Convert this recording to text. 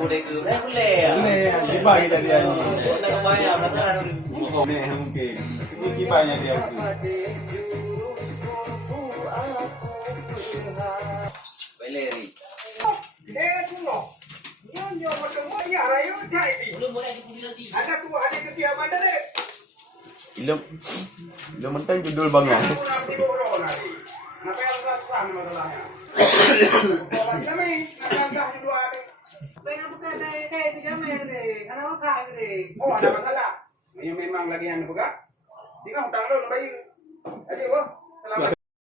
Udah ke boleh. Kibai dah dia ni. Nak bayar berapa? Ni mungkin. Ini kibainya dia tu. Beleri. Tunggu. Nyo macam mana ya rayu cai ni. Belum boleh dipulih lagi. Ada tu ada ketia mana deh. Ilmu mentang judul bangun. Aku nak tiba orang nanti. Kenapa yang susah masalahnya? Kalau kami nak dah dua hari. Pengen bukan di kami ni. Karena orang kaya ni. Oh ada masalah. Yang memang lagi yang buka. Tinggal hutang dulu bayi. Aje boh. Selamat.